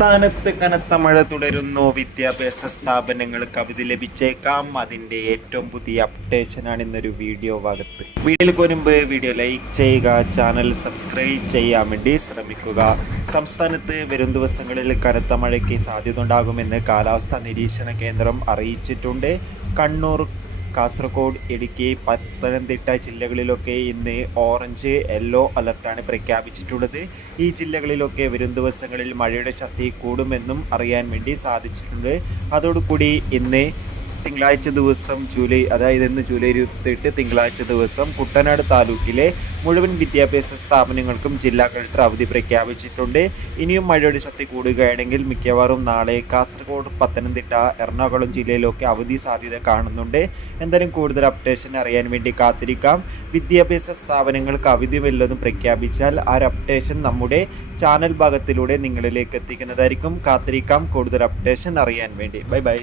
സംസ്ഥാനത്ത് കനത്ത മഴ തുടരുന്നു. വിദ്യാഭ്യാസ സ്ഥാപനങ്ങൾക്ക് അവധി ലഭിച്ചേക്കാം. അതിന്റെ ഏറ്റവും പുതിയ അപ്ഡേഷനാണ് ഇന്നൊരു വീഡിയോ ഭാഗത്ത്. വീഡിയോയിലേക്ക് മുൻപ് വീഡിയോ ലൈക്ക് ചെയ്യുക, ചാനൽ സബ്സ്ക്രൈബ് ചെയ്യാൻ വേണ്ടി ശ്രമിക്കുക. സംസ്ഥാനത്ത് വരും ദിവസങ്ങളിൽ കനത്ത മഴയ്ക്ക് സാധ്യത ഉണ്ടാകുമെന്ന് കാലാവസ്ഥാ നിരീക്ഷണ കേന്ദ്രം അറിയിച്ചിട്ടുണ്ട്. കണ്ണൂർ, കാസർഗോഡ്, ഇടുക്കി, പത്തനംതിട്ട ജില്ലകളിലൊക്കെ ഇന്ന് ഓറഞ്ച്, യെല്ലോ അലർട്ടാണ് പ്രഖ്യാപിച്ചിട്ടുള്ളത്. ഈ ജില്ലകളിലൊക്കെ വരും ദിവസങ്ങളിൽ മഴയുടെ ശക്തി കൂടുമെന്നും അറിയാൻ വേണ്ടി സാധിച്ചിട്ടുണ്ട്. അതോടുകൂടി ഇന്ന് തിങ്കളാഴ്ച ദിവസം ഇന്ന് ജൂലൈ 28 തിങ്കളാഴ്ച ദിവസം കുട്ടനാട് താലൂക്കിലെ മുഴുവൻ വിദ്യാഭ്യാസ സ്ഥാപനങ്ങൾക്കും ജില്ലാ കളക്ടർ അവധി പ്രഖ്യാപിച്ചിട്ടുണ്ട്. ഇനിയും മഴയുടെ ശക്തി കൂടുകയാണെങ്കിൽ മിക്കവാറും നാളെ കാസർഗോഡ്, പത്തനംതിട്ട, എറണാകുളം ജില്ലയിലൊക്കെ അവധി സാധ്യത കാണുന്നുണ്ട്. എന്തായാലും കൂടുതൽ അപ്ഡേഷൻ അറിയാൻ വേണ്ടി കാത്തിരിക്കാം. വിദ്യാഭ്യാസ സ്ഥാപനങ്ങൾക്ക് അവധി വല്ലതും പ്രഖ്യാപിച്ചാൽ ആ അപ്ഡേഷൻ നമ്മുടെ ചാനൽ ഭാഗത്തിലൂടെ നിങ്ങളിലേക്ക് എത്തിക്കുന്നതായിരിക്കും. കാത്തിരിക്കാം കൂടുതൽ അപ്ഡേഷൻ അറിയാൻ വേണ്ടി. Bye bye.